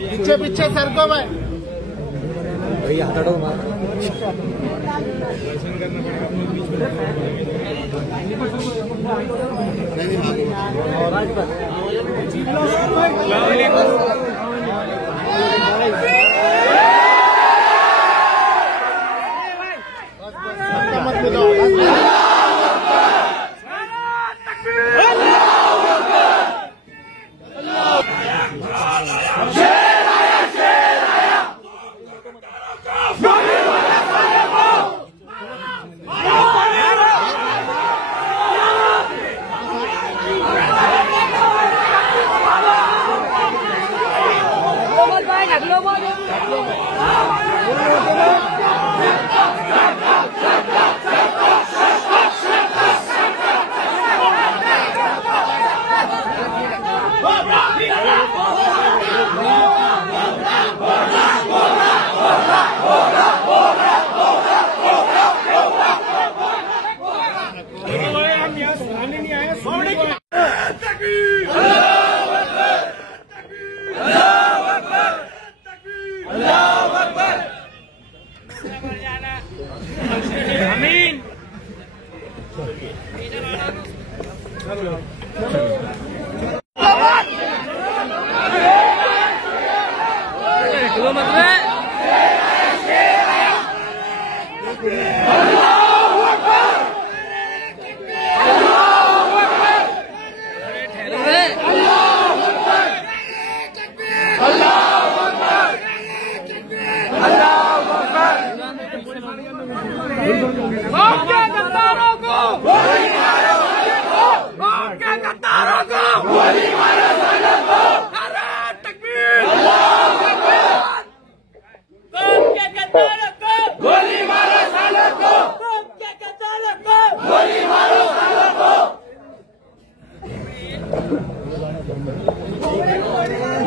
पीछे पीछे सर को मैं भैया हटो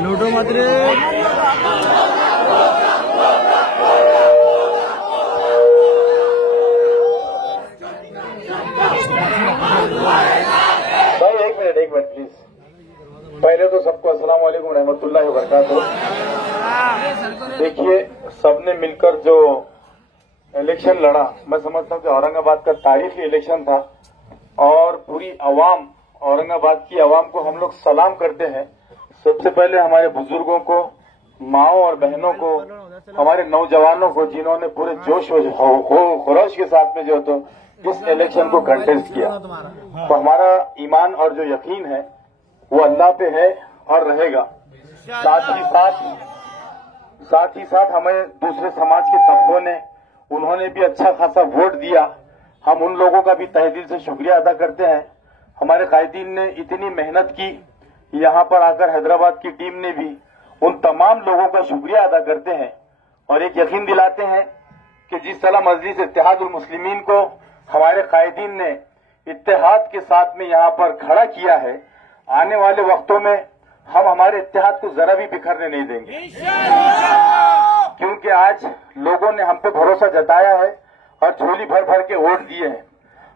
लूटो मत रे। भाई एक मिनट प्लीज। पहले तो सबको अस्सलाम वालेकुम रहमतुल्लाहि व बरकातहू। देखिए, सबने मिलकर जो इलेक्शन लड़ा, मैं समझता हूँ कि औरंगाबाद का तारीखी इलेक्शन था और पूरी अवाम, औरंगाबाद की अवाम को हम लोग सलाम करते हैं। सबसे पहले हमारे बुजुर्गों को, माओं और बहनों को, हमारे नौजवानों को, जिन्होंने पूरे जोश और खरोश के साथ में जो तो इस इलेक्शन को कंटेस्ट किया। तो हमारा ईमान और जो यकीन है वो अल्लाह पे है और रहेगा। साथ ही साथ हमें दूसरे समाज के तबकों ने, उन्होंने भी अच्छा खासा वोट दिया। हम उन लोगों का भी तहे दिल से शुक्रिया अदा करते हैं। हमारे कायदीन ने इतनी मेहनत की, यहाँ पर आकर हैदराबाद की टीम ने भी उन तमाम लोगों का शुक्रिया अदा करते हैं और एक यकीन दिलाते हैं कि जिस तरह मजलिस इत्तेहादुल मुस्लिमीन को हमारे कायदीन ने इत्तेहाद के साथ में यहाँ पर खड़ा किया है, आने वाले वक्तों में हम हमारे इत्तेहाद को जरा भी बिखरने नहीं देंगे, क्योंकि आज लोगों ने हम पे भरोसा जताया है और झोली भर भर के वोट दिए हैं।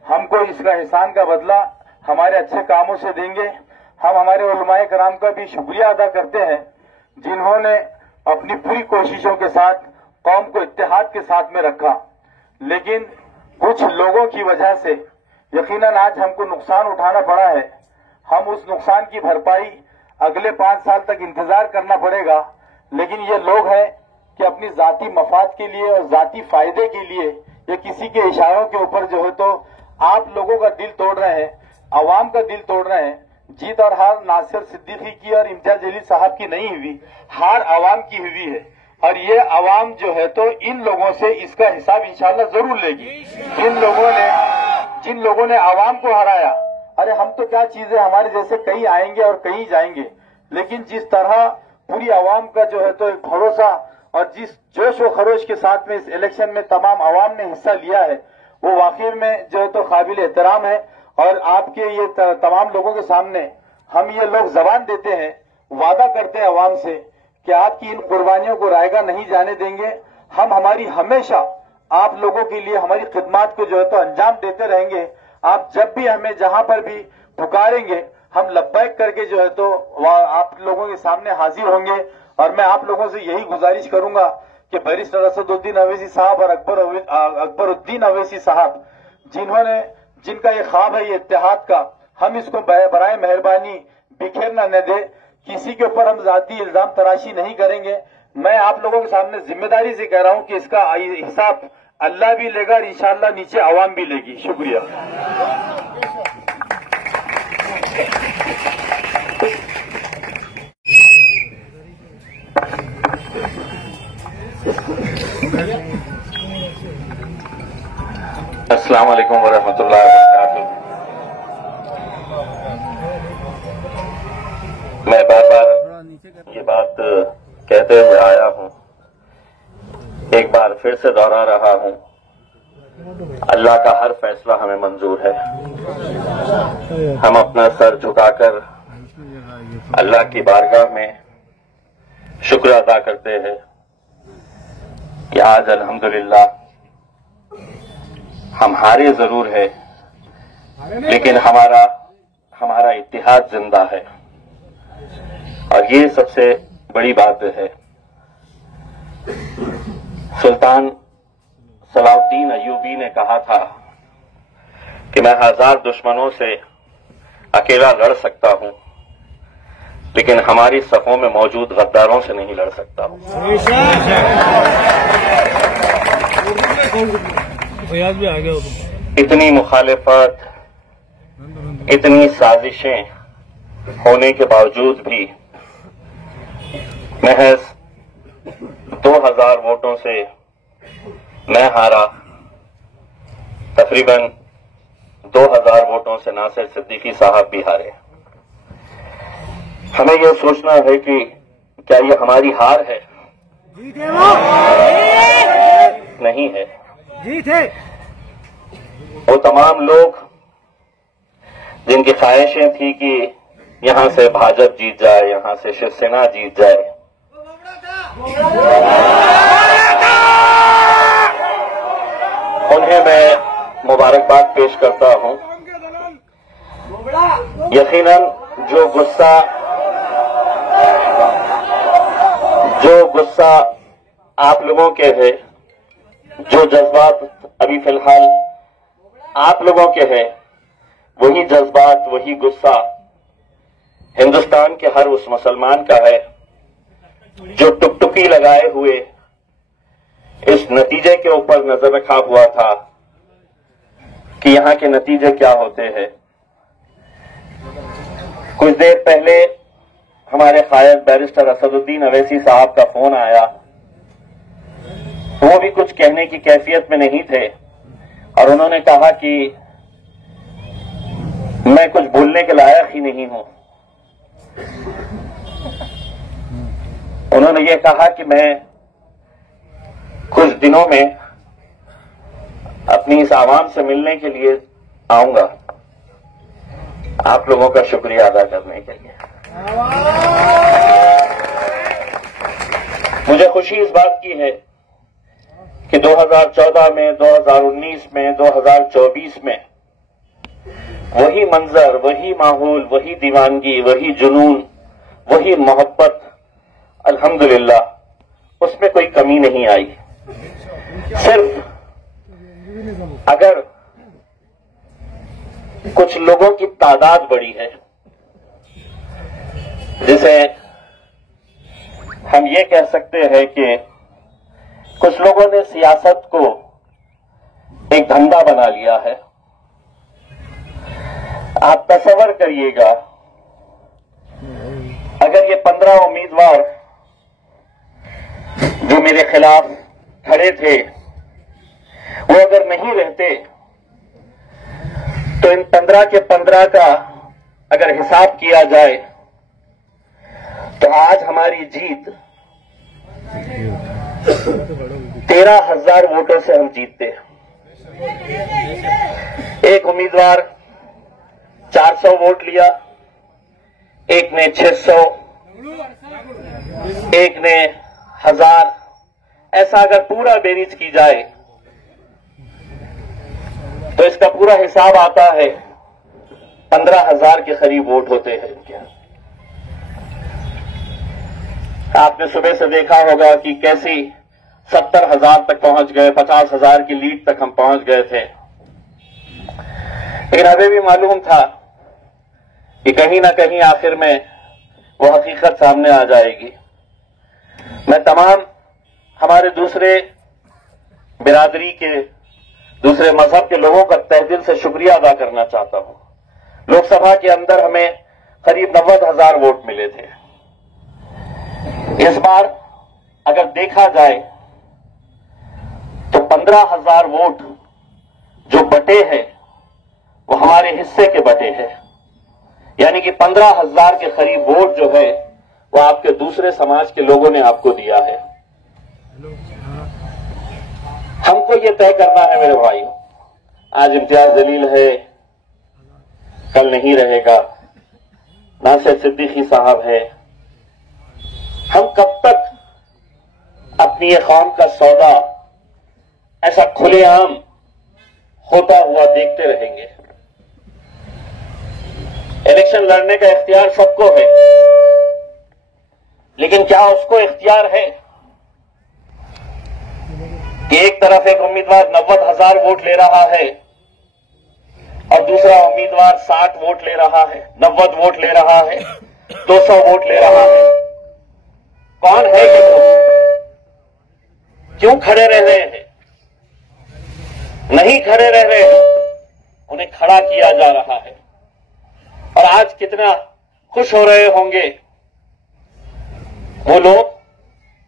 हमको इसका एहसान का बदला हमारे अच्छे कामों से देंगे। हम हमारे उलमाए कराम का भी शुक्रिया अदा करते हैं, जिन्होंने अपनी पूरी कोशिशों के साथ कौम को इत्तेहाद के साथ में रखा। लेकिन कुछ लोगों की वजह से यकीनन आज हमको नुकसान उठाना पड़ा है। हम उस नुकसान की भरपाई अगले 5 साल तक इंतजार करना पड़ेगा। लेकिन ये लोग हैं कि अपनी जाती मफाद के लिए और जाती फायदे के लिए ये किसी के इशारों के ऊपर जो है तो आप लोगों का दिल तोड़ रहे हैं, अवाम का दिल तोड़ रहे हैं। जीत और हार नासिर सिद्दीकी की और इम्तियाज जलील साहब की नहीं हुई, हार अवाम की हुई है और ये अवाम जो है तो इन लोगों से इसका हिसाब इंशाल्लाह जरूर लेगी। जिन लोगों ने अवाम को हराया, अरे हम तो क्या चीज है, हमारे जैसे कई आएंगे और कई जाएंगे, लेकिन जिस तरह पूरी अवाम का जो है तो एक भरोसा और जिस जोश व खरोश के साथ में इस इलेक्शन में तमाम अवाम ने हिस्सा लिया है, वो वाकई में जो है तो काबिल एहतराम है। और आपके ये तमाम लोगों के सामने हम ये लोग जबान देते हैं, वादा करते हैं अवाम से कि आपकी इन कुर्बानियों को रायगा नहीं जाने देंगे। हम हमारी हमेशा आप लोगों के लिए हमारी खिदमत को जो है तो अंजाम देते रहेंगे। आप जब भी हमें जहां पर भी पुकारेंगे हम लब्बैक करके जो है तो वहाँ आप लोगों के सामने हाजिर होंगे। और मैं आप लोगों से यही गुजारिश करूंगा कि बैरिस्टर असदुद्दीन अवैसी साहब और अकबरुद्दीन अवैसी साहब जिनका ये ख्वाब है ये इत्तेहाद का, हम इसको बराए मेहरबानी बिखेरना न दे। किसी के ऊपर हम जाती इल्जाम तराशी नहीं करेंगे। मैं आप लोगों के सामने जिम्मेदारी से कह रहा हूं कि इसका हिसाब अल्लाह भी लेगा और इंशाअल्लाह नीचे आवाम भी लेगी। शुक्रिया। अस्सलाम वालेकुम वरहमतुल्लाहि वबरकातुहू। मैं बार बार ये बात कहते हुए आया हूं, एक बार फिर से दोहरा रहा हूं, अल्लाह का हर फैसला हमें मंजूर है। हम अपना सर झुकाकर अल्लाह की बारगाह में शुक्र अदा करते हैं कि आज अल्हम्दुलिल्लाह हम हारे जरूर है, लेकिन हमारा इत्तिहाद जिंदा है, और ये सबसे बड़ी बात है। सुल्तान सलाउद्दीन अय्यूबी ने कहा था कि मैं 1000 दुश्मनों से अकेला लड़ सकता हूं, लेकिन हमारी सफों में मौजूद गद्दारों से नहीं लड़ सकता हूं। इतनी मुखालिफत, इतनी साजिशें होने के बावजूद भी महज 2000 वोटों से मैं हारा। तकरीबन 2000 वोटों से नासिर सिद्दीकी साहब भी हारे। हमें यह सोचना है कि क्या यह हमारी हार है? नहीं है, जीत है। वो तमाम लोग जिनकी ख्वाहिशें थी कि यहां से भाजपा जीत जाए, यहां से शिवसेना जीत जाए, उन्हें मैं मुबारकबाद पेश करता हूं। यकीनन जो गुस्सा आप लोगों के है, जो जज्बात अभी फिलहाल आप लोगों के हैं, वही जज्बात, वही गुस्सा हिंदुस्तान के हर उस मुसलमान का है जो टुकटुकी लगाए हुए इस नतीजे के ऊपर नजर रखा हुआ था कि यहां के नतीजे क्या होते हैं। कुछ देर पहले हमारे कायद बैरिस्टर असदुद्दीन अवैसी साहब का फोन आया। वो भी कुछ कहने की कैफियत में नहीं थे और उन्होंने कहा कि मैं कुछ बोलने के लायक ही नहीं हूं। उन्होंने ये कहा कि मैं कुछ दिनों में अपनी इस आवाम से मिलने के लिए आऊंगा, आप लोगों का शुक्रिया अदा करने के लिए। मुझे खुशी इस बात की है कि 2014 में, 2019 में, 2024 में वही मंजर, वही माहौल, वही दीवानगी, वही जुनून, वही मोहब्बत, अल्हम्दुलिल्लाह उसमें कोई कमी नहीं आई। सिर्फ अगर कुछ लोगों की तादाद बढ़ी है, जिसे हम ये कह सकते हैं कि कुछ लोगों ने सियासत को एक धंधा बना लिया है। आप तसव्वुर करिएगा, अगर ये 15 उम्मीदवार जो मेरे खिलाफ खड़े थे वो अगर नहीं रहते तो इन 15 के 15 का अगर हिसाब किया जाए तो आज हमारी जीत 13,000 वोटों से हम जीतते। एक उम्मीदवार 400 वोट लिया, एक ने 600, एक ने 1000। ऐसा अगर पूरा बेरीज की जाए तो इसका पूरा हिसाब आता है 15,000 के करीब वोट होते हैं इनके। आपने सुबह से देखा होगा कि कैसी 70,000 तक पहुंच गए, 50,000 की लीड तक हम पहुंच गए थे। लेकिन हमें भी मालूम था कि कहीं ना कहीं आखिर में वो हकीकत सामने आ जाएगी। मैं तमाम हमारे दूसरे बिरादरी के, दूसरे मजहब के लोगों का तहे दिल से शुक्रिया अदा करना चाहता हूं। लोकसभा के अंदर हमें करीब 90,000 वोट मिले थे। इस बार अगर देखा जाए तो 15,000 वोट जो बटे हैं वो हमारे हिस्से के बटे हैं, यानी कि 15,000 के करीब वोट जो है वो आपके दूसरे समाज के लोगों ने आपको दिया है। हमको ये तय करना है मेरे भाई, आज इम्तियाज जलील है, कल नहीं रहेगा, नासिर सिद्दीकी साहब है। हम कब तक अपनी ये कौम का सौदा ऐसा खुलेआम होता हुआ देखते रहेंगे? इलेक्शन लड़ने का इख्तियार सबको है, लेकिन क्या उसको इख्तियार है कि एक तरफ एक उम्मीदवार 90,000 वोट ले रहा है और दूसरा उम्मीदवार 60 वोट ले रहा है, 90 वोट ले रहा है, 200 वोट ले रहा है? कौन है ये लोग? क्यों खड़े रह रहे हैं? नहीं खड़े रह रहे हैं, उन्हें खड़ा किया जा रहा है। और आज कितना खुश हो रहे होंगे वो लोग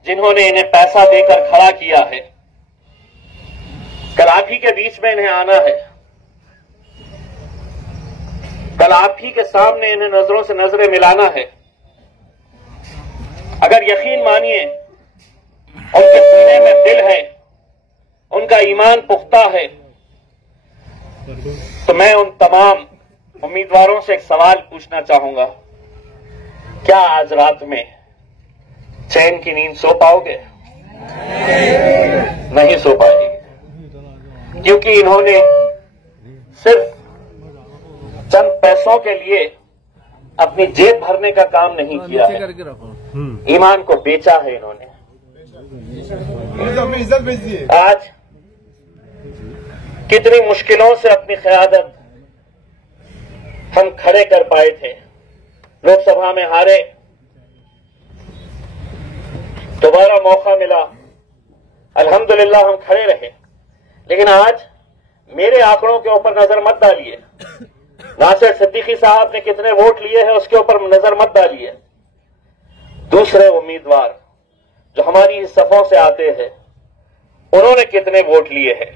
जिन्होंने इन्हें पैसा देकर खड़ा किया है। कल आप ही के बीच में इन्हें आना है, कल आप ही के सामने इन्हें नजरों से नजरें मिलाना है। अगर यकीन मानिए उनके सीने में दिल है, उनका ईमान पुख्ता है, तो मैं उन तमाम उम्मीदवारों से एक सवाल पूछना चाहूंगा, क्या आज रात में चैन की नींद सो पाओगे? नहीं सो पाएंगे, क्योंकि इन्होंने सिर्फ चंद पैसों के लिए अपनी जेब भरने का काम नहीं किया है, ईमान को बेचा है इन्होंने। आज कितनी मुश्किलों से अपनी क़यादत हम खड़े कर पाए थे। लोकसभा में हारे, दोबारा मौका मिला, अल्हम्दुलिल्लाह हम खड़े रहे। लेकिन आज मेरे आंकड़ों के ऊपर नजर मत डालिए, नासिर सिद्दीकी साहब ने कितने वोट लिए हैं उसके ऊपर नजर मत डालिए। दूसरे उम्मीदवार जो हमारी सफों से आते हैं उन्होंने कितने वोट लिए हैं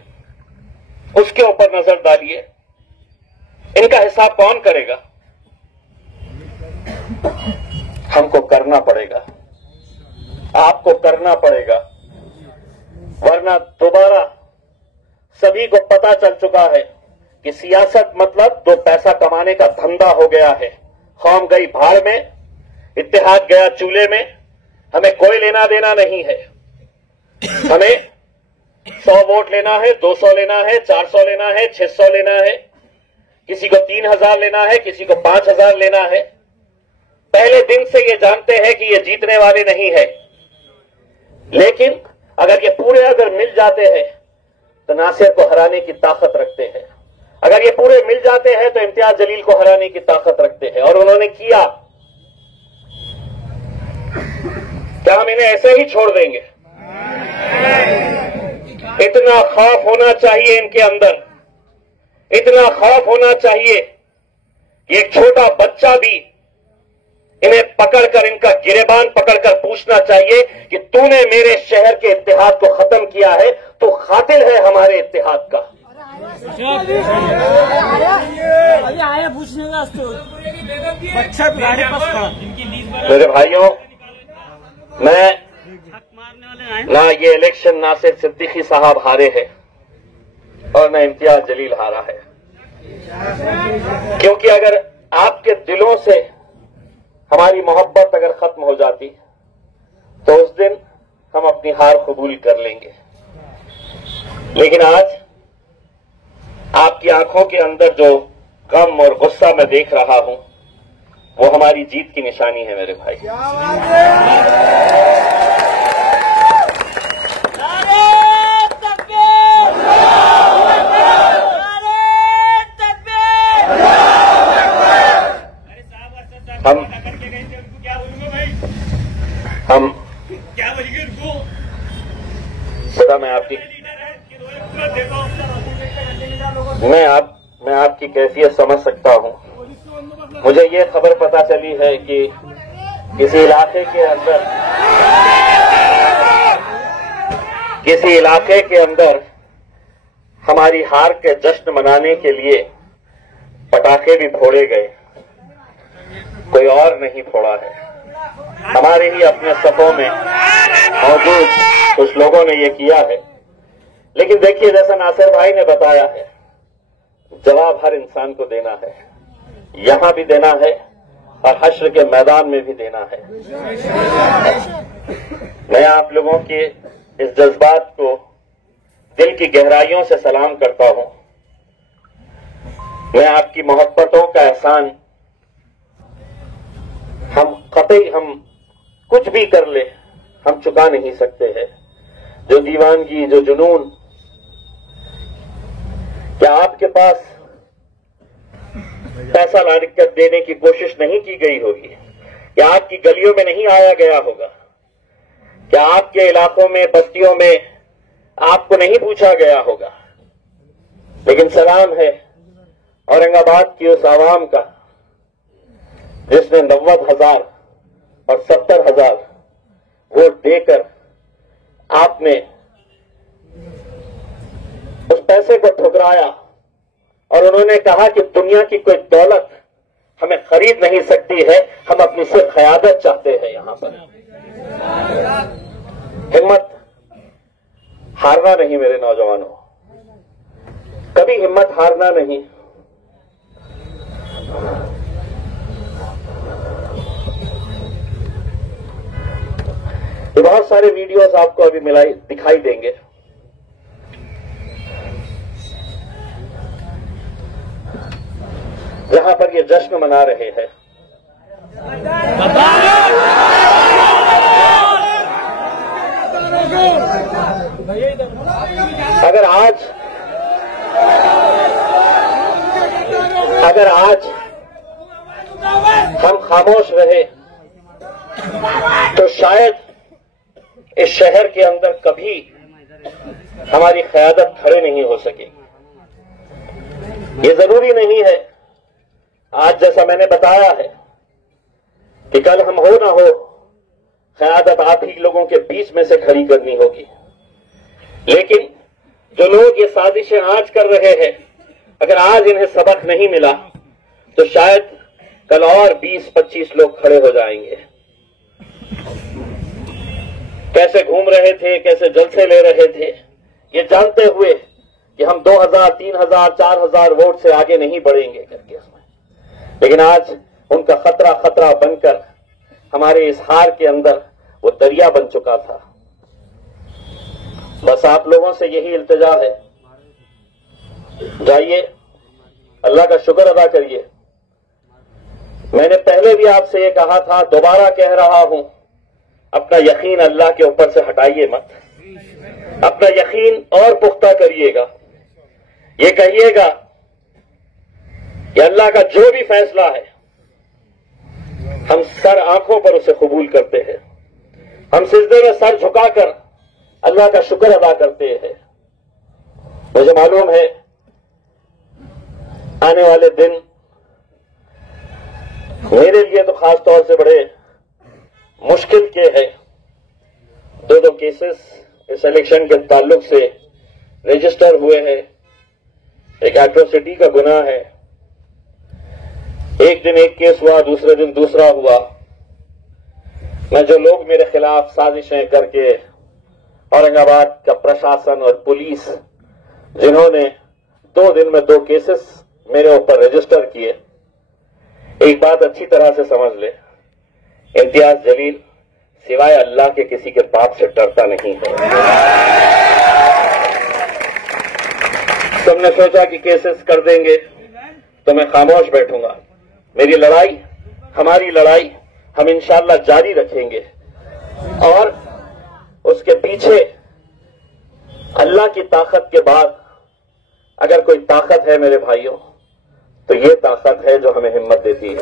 उसके ऊपर नजर डालिए। इनका हिसाब कौन करेगा? हमको करना पड़ेगा, आपको करना पड़ेगा, वरना दोबारा सभी को पता चल चुका है कि सियासत मतलब दो पैसा कमाने का धंधा हो गया है। कौम गई भाड़ में, इत्तेहाद गया चूल्हे में, हमें कोई लेना देना नहीं है। हमें 100 वोट लेना है, 200 लेना है, 400 लेना है, 600 लेना है, किसी को 3,000 लेना है, किसी को 5,000 लेना है। पहले दिन से ये जानते हैं कि ये जीतने वाले नहीं है, लेकिन अगर ये पूरे अगर मिल जाते हैं तो नासिर को हराने की ताकत रखते हैं। अगर ये पूरे मिल जाते हैं तो इम्तियाज जलील को हराने की ताकत रखते हैं, और उन्होंने किया। क्या हम इन्हें ऐसे ही छोड़ देंगे? इतना खौफ होना चाहिए इनके अंदर, इतना खौफ होना चाहिए कि एक छोटा बच्चा भी इन्हें पकड़कर, इनका गिरेबान पकड़कर पूछना चाहिए कि तूने मेरे शहर के इत्तेहाद को खत्म किया है, तो खातिल है हमारे इत्तेहाद का। मेरे भाइयों, मैं ना ये इलेक्शन नासिर सिद्दीकी साहब हारे हैं और ना इम्तियाज जलील हारा है, क्योंकि अगर आपके दिलों से हमारी मोहब्बत अगर खत्म हो जाती तो उस दिन हम अपनी हार कबूल कर लेंगे। लेकिन आज आपकी आंखों के अंदर जो गम और गुस्सा मैं देख रहा हूं, वो हमारी जीत की निशानी है मेरे भाई। हम सदा मैं आपकी कैफियत समझ सकता हूं। मुझे ये खबर पता चली है कि किसी इलाके के अंदर हमारी हार के जश्न मनाने के लिए पटाखे भी फोड़े गए, कोई और नहीं फोड़ा है, हमारे ही अपने सफों में मौजूद कुछ लोगों ने ये किया है। लेकिन देखिए, जैसा नासिर भाई ने बताया है, जवाब हर इंसान को देना है, यहां भी देना है और हश्र के मैदान में भी देना है। मैं आप लोगों के इस जज्बात को दिल की गहराइयों से सलाम करता हूं। मैं आपकी मोहब्बतों का एहसान हम कुछ भी कर ले, हम चुका नहीं सकते हैं। जो दीवानगी, जो जुनून, क्या आपके पास पैसा लाने कर देने की कोशिश नहीं की गई होगी? क्या आपकी गलियों में नहीं आया गया होगा? क्या आपके इलाकों में, बस्तियों में आपको नहीं पूछा गया होगा? लेकिन सलाम है औरंगाबाद की उस आवाम का जिसने 90,000 और 70,000 वोट देकर आपने उस पैसे को ठुकराया और उन्होंने कहा कि दुनिया की कोई दौलत हमें खरीद नहीं सकती है, हम अपनी सिर्फ क़यादत चाहते हैं। यहां पर हिम्मत हारना नहीं मेरे नौजवानों, कभी हिम्मत हारना नहीं। ये बहुत सारे वीडियोस आपको अभी दिखाई देंगे। जहां पर ये जश्न मना रहे हैं। अगर आज हम खामोश रहे तो शायद इस शहर के अंदर कभी हमारी क़यादत खड़े नहीं हो सकेगी। ये जरूरी नहीं है आज जैसा मैंने बताया है कि कल हम हो ना हो, क़यादत आप ही लोगों के बीच में से खड़ी करनी होगी। लेकिन जो लोग ये साजिशें आज कर रहे हैं, अगर आज इन्हें सबक नहीं मिला तो शायद कल और 20-25 लोग खड़े हो जाएंगे। कैसे घूम रहे थे, कैसे जलसे ले रहे थे, ये जानते हुए कि हम 2000, 3000, 4000 वोट से आगे नहीं बढ़ेंगे करके इसमें। लेकिन आज उनका खतरा बनकर हमारे इस हार के अंदर वो दरिया बन चुका था। बस आप लोगों से यही इल्तिजा है, जाइए अल्लाह का शुक्र अदा करिए। मैंने पहले भी आपसे ये कहा था, दोबारा कह रहा हूं, अपना यकीन अल्लाह के ऊपर से हटाइए मत, अपना यकीन और पुख्ता करिएगा। ये कहिएगा कि अल्लाह का जो भी फैसला है हम सर आंखों पर उसे कबूल करते हैं, हम सिजदे में सर झुकाकर अल्लाह का शुक्र अदा करते हैं। मुझे मालूम है आने वाले दिन मेरे लिए तो खास तौर से बड़े मुश्किल के हैं। दो केसेस इस इलेक्शन के ताल्लुक से रजिस्टर हुए हैं। एक एट्रोसिटी का गुनाह है, एक दिन एक केस हुआ, दूसरे दिन दूसरा हुआ। मैं जो लोग मेरे खिलाफ साजिशें करके औरंगाबाद का प्रशासन और पुलिस जिन्होंने 2 दिन में 2 केसेस मेरे ऊपर रजिस्टर किए, एक बात अच्छी तरह से समझ ले, इम्तियाज जलील सिवाय अल्लाह के किसी के बाप से डरता नहीं है। तुमने सोचा कि केसेस कर देंगे, तो मैं खामोश बैठूंगा। मेरी लड़ाई, हमारी लड़ाई हम इंशाअल्लाह जारी रखेंगे और उसके पीछे अल्लाह की ताकत के बाद अगर कोई ताकत है मेरे भाइयों, तो ये ताकत है जो हमें हिम्मत देती है।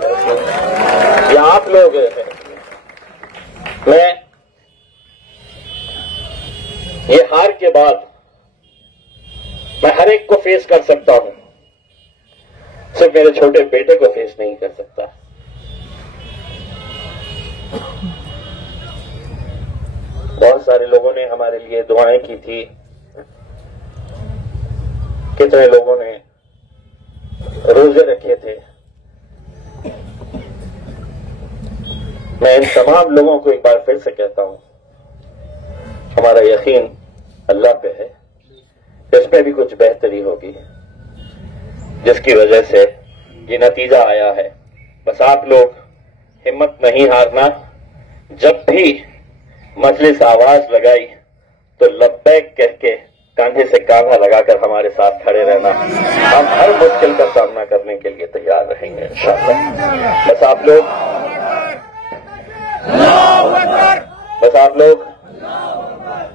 ये आप लोग हैं। मैं ये हार के बाद मैं हर एक को फेस कर सकता हूं, सिर्फ मेरे छोटे बेटे को फेस नहीं कर सकता। बहुत सारे लोगों ने हमारे लिए दुआएं की थी, कितने लोगों ने रोजे रखे थे। मैं इन तमाम लोगों को एक बार फिर से कहता हूं, हमारा यकीन अल्लाह पे है, इसमें भी कुछ बेहतरी होगी जिसकी वजह से ये नतीजा आया है। बस आप लोग हिम्मत नहीं हारना। जब भी मजलिस आवाज लगाई तो लब्बैक कह के कांधे से कांधा लगाकर हमारे साथ खड़े रहना। हम हर मुश्किल का सामना करने के लिए तैयार रहेंगे इंशाअल्लाह। बस आप लोग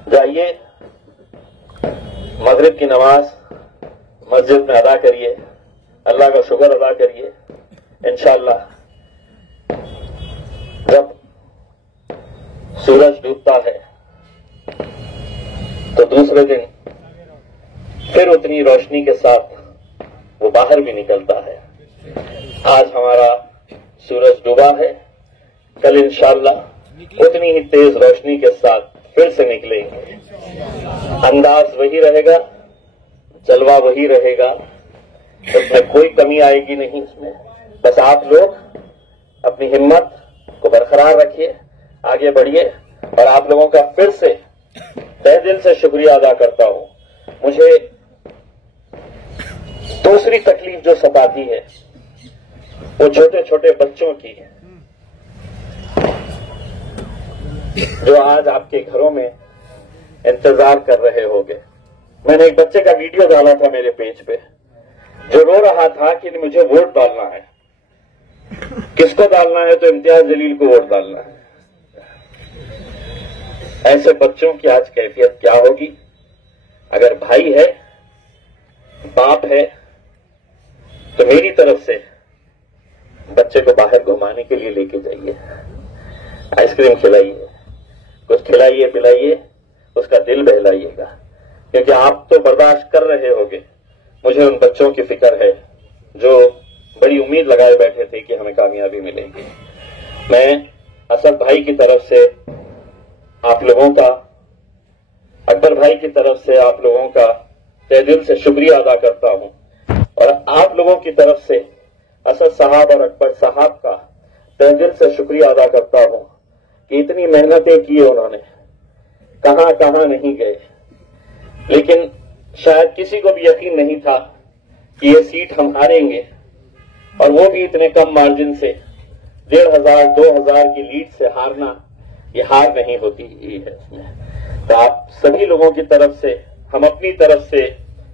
जाइए, मगरिब की नमाज मस्जिद में अदा करिए, अल्लाह का शुक्र अदा करिए। इंशाअल्लाह जब सूरज डूबता है तो दूसरे दिन फिर उतनी रोशनी के साथ वो बाहर भी निकलता है। आज हमारा सूरज डूबा है, कल इंशाअल्लाह उतनी ही तेज रोशनी के साथ फिर से निकलेंगे। अंदाज वही रहेगा, जलवा वही रहेगा, उसमें कोई कमी आएगी नहीं। इसमें बस आप लोग अपनी हिम्मत को बरकरार रखिए, आगे बढ़िए। और आप लोगों का फिर से तहे दिल से शुक्रिया अदा करता हूं। मुझे दूसरी तकलीफ जो सताती है वो छोटे छोटे बच्चों की है, जो आज आपके घरों में इंतजार कर रहे होंगे। मैंने एक बच्चे का वीडियो डाला था मेरे पेज पे, जो रो रहा था कि मुझे वोट डालना है। किसको डालना है? तो इम्तियाज जलील को वोट डालना है। ऐसे बच्चों की आज कैफियत क्या होगी? अगर भाई है, बाप है, तो मेरी तरफ से बच्चे को बाहर घुमाने के लिए लेके जाइए, आइसक्रीम खिलाइए, कुछ खिलाइए पिलाइए, उसका दिल बहलाइएगा, क्योंकि आप तो बर्दाश्त कर रहे होंगे। मुझे उन बच्चों की फिक्र है जो बड़ी उम्मीद लगाए बैठे थे कि हमें कामयाबी मिलेगी। मैं असद भाई की तरफ से आप लोगों का, अकबर भाई की तरफ से आप लोगों का तहे दिल से शुक्रिया अदा करता हूं, और आप लोगों की तरफ से असद साहब और अकबर साहब का तहे दिल से शुक्रिया अदा करता हूं कि इतनी मेहनतें की उन्होंने, कहां कहां नहीं गए। लेकिन शायद किसी को भी यकीन नहीं था कि ये सीट हम हारेंगे, और वो भी इतने कम मार्जिन से 1500-2000 की लीड से हारना, ये हार नहीं होती ही है। तो आप सभी लोगों की तरफ से, हम अपनी तरफ से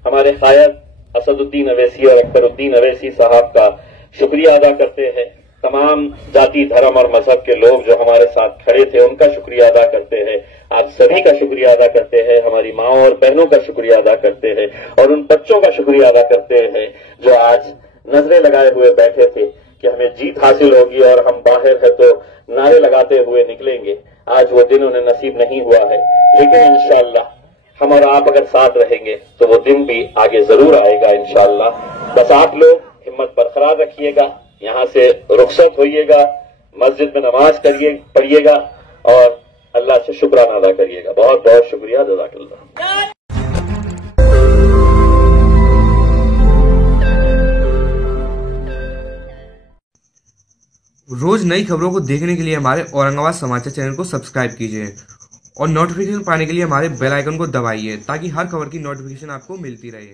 हमारे कायद असदुद्दीन अवैसी और अकबरुद्दीन अवैसी साहब का शुक्रिया अदा करते हैं। तमाम जाति, धर्म और मजहब के लोग जो हमारे साथ खड़े थे, उनका शुक्रिया अदा करते हैं। आप सभी का शुक्रिया अदा करते हैं, हमारी माओ और बहनों का शुक्रिया अदा करते हैं, और उन बच्चों का शुक्रिया अदा करते हैं जो आज नजरें लगाए हुए बैठे थे कि हमें जीत हासिल होगी और हम बाहर है तो नारे लगाते हुए निकलेंगे। आज वो दिन उन्हें नसीब नहीं हुआ है, लेकिन इंशाअल्लाह हम और आप अगर साथ रहेंगे तो वो दिन भी आगे जरूर आएगा इंशाअल्लाह। बस आप लोग हिम्मत बरकरार रखिएगा, यहाँ से रुखसत होइएगा, मस्जिद में नमाज पढ़िएगा और अल्लाह से शुक्राना अदा करिएगा। बहुत बहुत शुक्रिया, जज़ाकल्लाह। रोज नई खबरों को देखने के लिए हमारे औरंगाबाद समाचार चैनल को सब्सक्राइब कीजिए और नोटिफिकेशन पाने के लिए हमारे बेल आइकन को दबाइए ताकि हर खबर की नोटिफिकेशन आपको मिलती रहे।